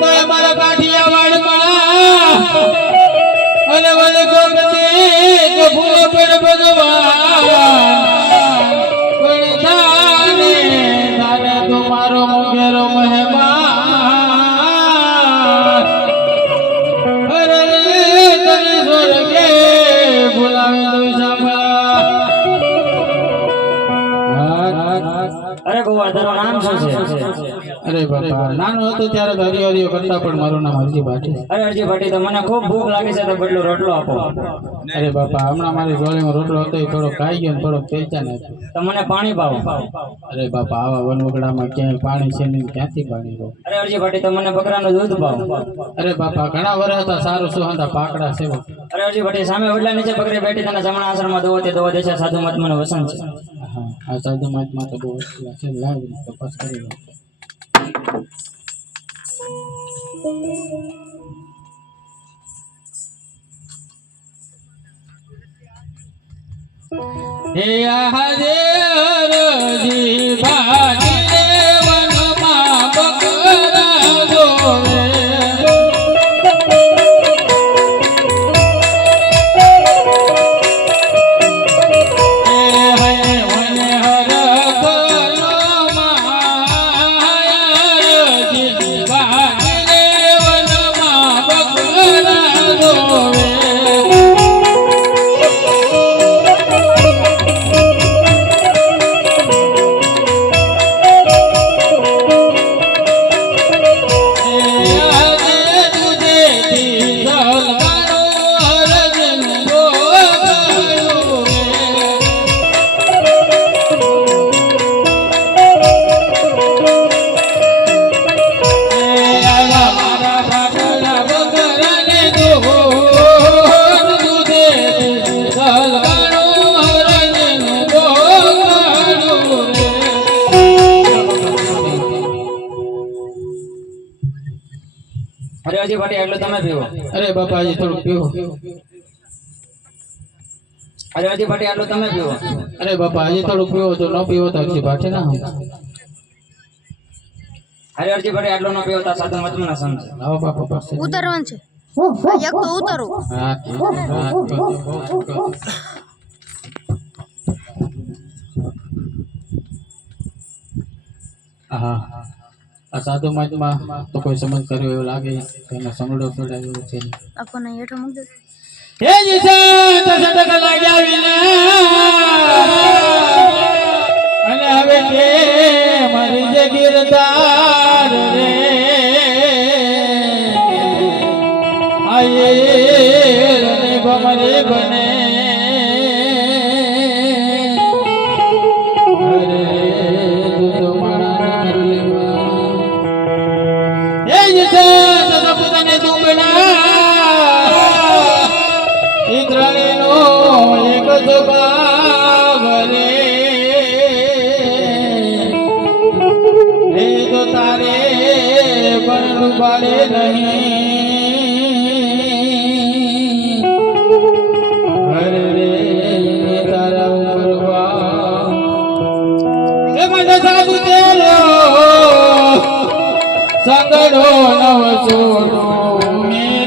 તો અમારા કાઠિયાવાડ માં અને વલે ગોમતે કે ફૂલો પર ભગવાન પણ જાને જાને તમારો મુગેરો મહેમાન અરે તને સ્વર્ગે બોલાવે તો સાંભળા અરે ગોવર્ધન નામ શું છે? અરે બાપા નાનો હતો ત્યારે તો હરિહરિયો કરતા પણ મારું નામ હરજી ભાટી. અરે હરજી ભાટી તો મને ખૂબ ભૂખ લાગી છે તો બદલો રોટલો આપો. અરે બાપા હમણાં મારી જોડેમાં રોટલો હતો એ થોડો ખાઈ ગયો ને થોડો પેચા ને તો મને પાણી પાવો. અરે બાપા આવા વનવગડામાં ક્યાંય પાણી છે નહીં, ક્યાંથી પાણી પાવ? અરે હરજી ભાટી તો મને બકરાનું દૂધ પાવો. અરે બાપા ઘણા વર્ષ હતા સારું સુહાંતા પાકડા છે. અરે હરજી ભાટી સામે વડલા નીચે બકરી બેઠી તને જમણા આશ્રમમાં દોવા દેશે સાધુ મહાત્માનું વસન છે. હા આ સાધુ મહાત્મા તો બહુ વસ્તુલા છે, લાવ તપાસ કરી લો. હે આજે હરજી ભાટી વનમાં બકરા જોવે હરજી ભાટી એટલું તમે પીવો. અરે બાપા હજી થોડું પીવો. અરે હરજી ભાટી એટલું તમે પીવો. અરે બાપા હજી થોડું પીવો તો ન પીવો તો હજી ભાટી ના હોય. અરે હરજી ભાટી આટલું ન પીવો તો સાધુ મહાત્માના સંત છે. આવો બાપા પાસે ઉતરવાનું છે. એક તો ઉતરો. હા હા આ સાધુ મહાત્મા તો કોઈ સમજ કર્યો એવું લાગે એનો સમડો છોડાયો છે. આપણને હેઠો મૂક દે. હે જીસા તો સટક લાગ્યા વિના અને હવે કે મારી જે ગિરદાર રે આયે રે બમરે બને અરે તું તો મારા મુરલીમાં હે જીસા તો પોતાને દુબળા ઇન્દ્રણીનો એક જ ભાગ રે એ તો તારે પણ ડૂબાડે નહીં અરે રે તારા ઉમરવા એ મને સાધુ તેરો સંગડો નવ છોડો મેં